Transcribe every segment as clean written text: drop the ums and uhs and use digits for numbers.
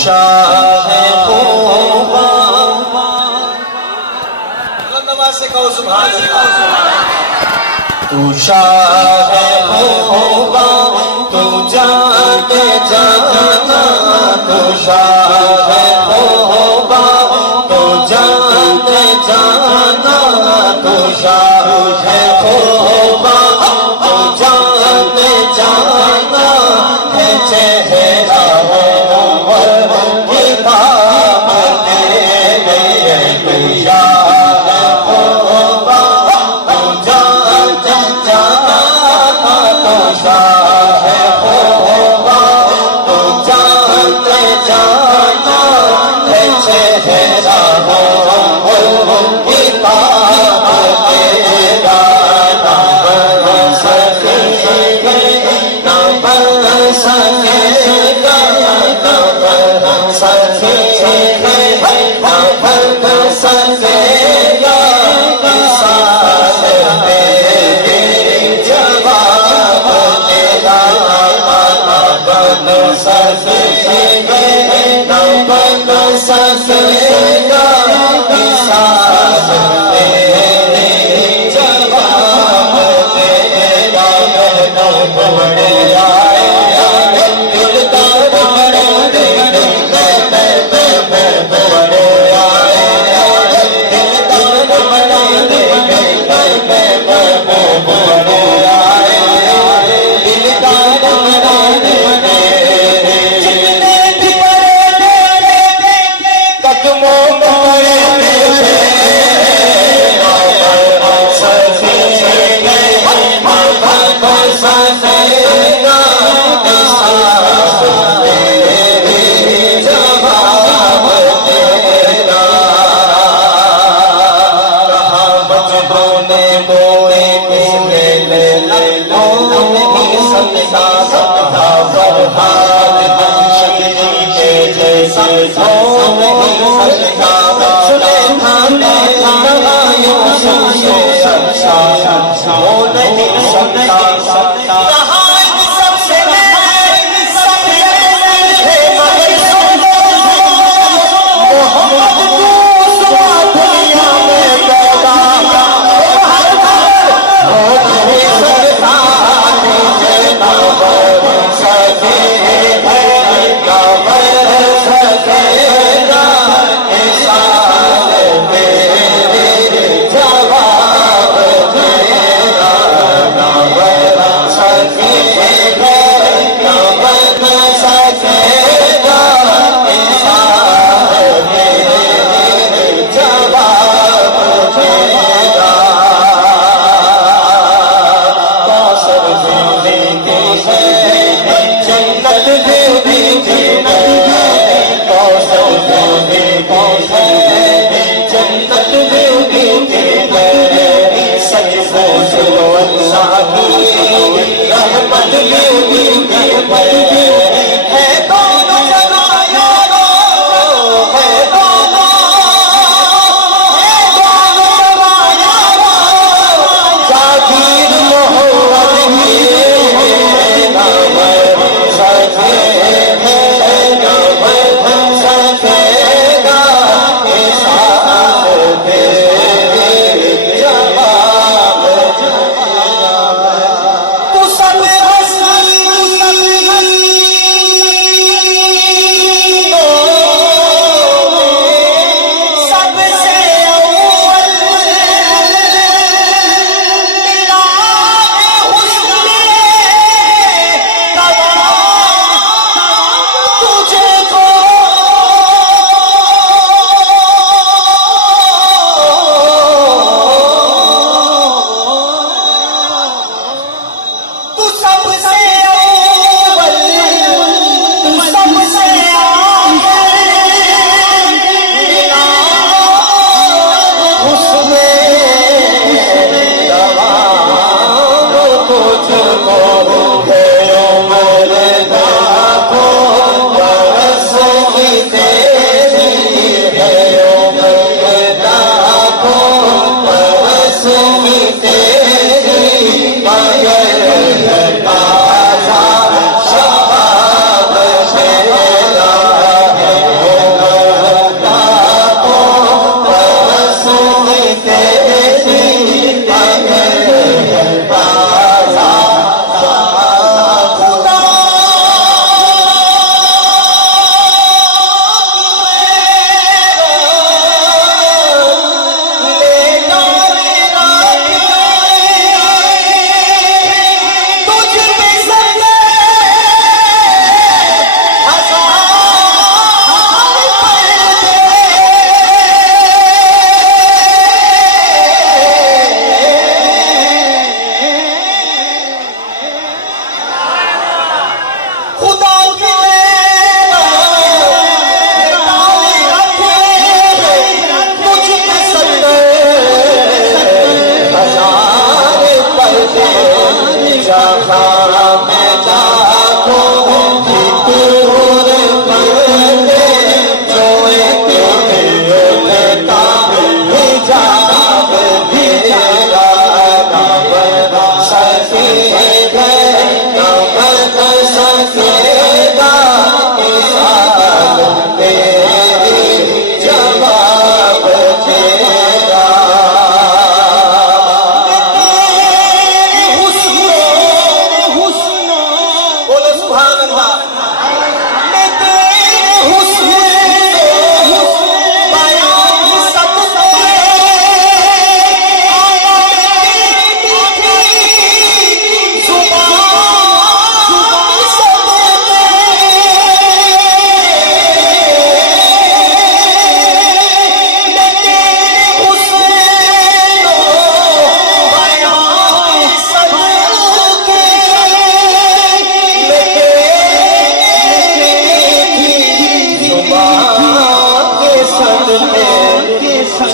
शाह खूबा नमाज से कहो सुभान अल्लाह। तू शाह खूबा तू जाके जाना तू शाह खूबा तू जाके जाना तू शाह खूबा तू जाके जाना है चेहरा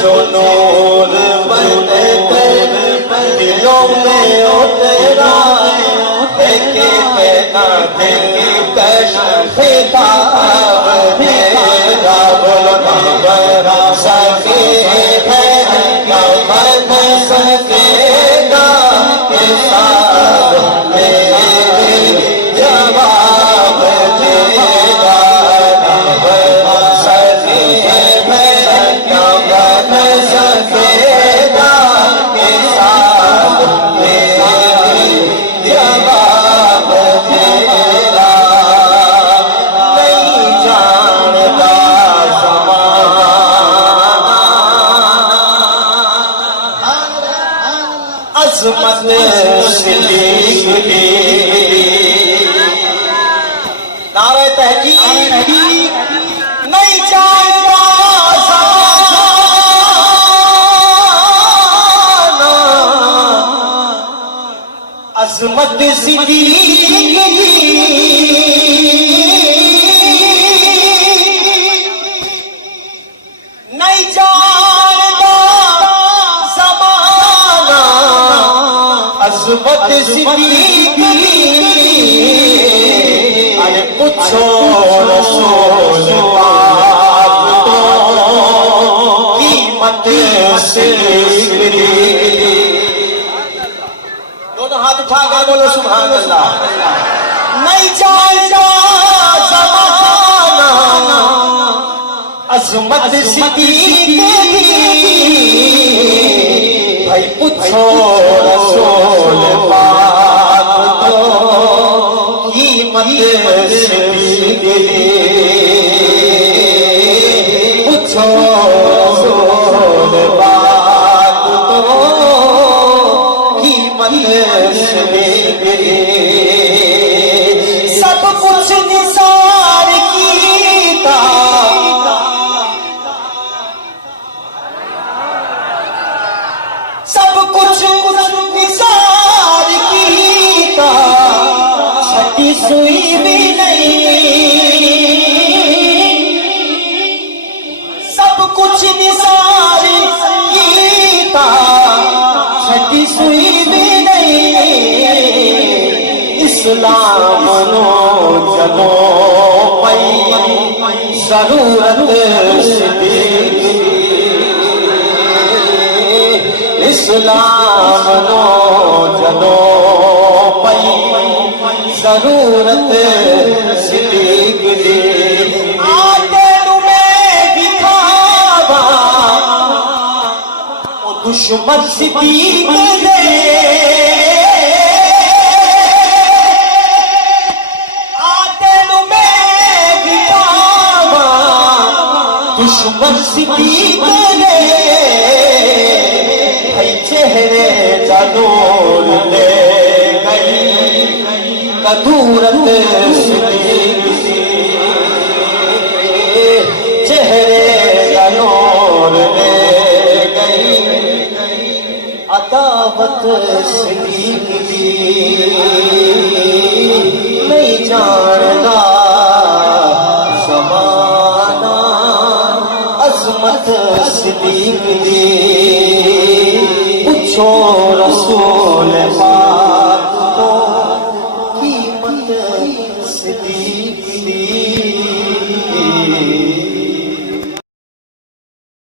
जो नूर बनकर दिलों में उतरा है कि तेरा दिल कश खिताब तेरा बोलना सके है न बन सकेगा के साथ मेरे जवाब तेरा न बन सके है न बन सकेगा के साथ मेरे जवाब तेरा नहीं जानता अज़मत सिद्दीक़ी नारे तहक़ीक़ नहीं जानता ज़माना अज़मत सिद्दीक़ी नहीं जानता ज़माना अज़मत सिद्दीक़ी अरे पूछो रसूल पाक तो कीमत सिद्दीक़ी दोनों हाथ उठा कर बोलो सुभान अल्लाह नहीं जानता ज़माना अज़मत सिद्दीक़ी भाई पूछो रसूल पाक तो कीमत सिद्दीक़ी पूछो रसूल पाक तो कीमत सिद्दीक़ी सब कुछ निसार कीता सब कुछ निसार कीता छठी सुई भी नहीं सब कुछ निसार कीता छठी सुई भी नहीं इस्लाम नो जनो पई जरूरत सिद्दीक़ी इस्लाम नो जनो पई जरूरत सिद्दीक़ी आते तुम्हें दिखावा ओ दुश्मन सिद्दीक़ दे आते तुम्हें दिखावा दुश्मन सिद्दीक़ दे चेहरे का नूर ले गई कदूरत सिद्दीक़ी चेहरे का नूर ले गई अदावत सिद्दीक़ी नहीं जानता ज़माना अज़मत सिद्दीक़ी पूछो रसूल पाक तो कीमत सिद्दीक़ी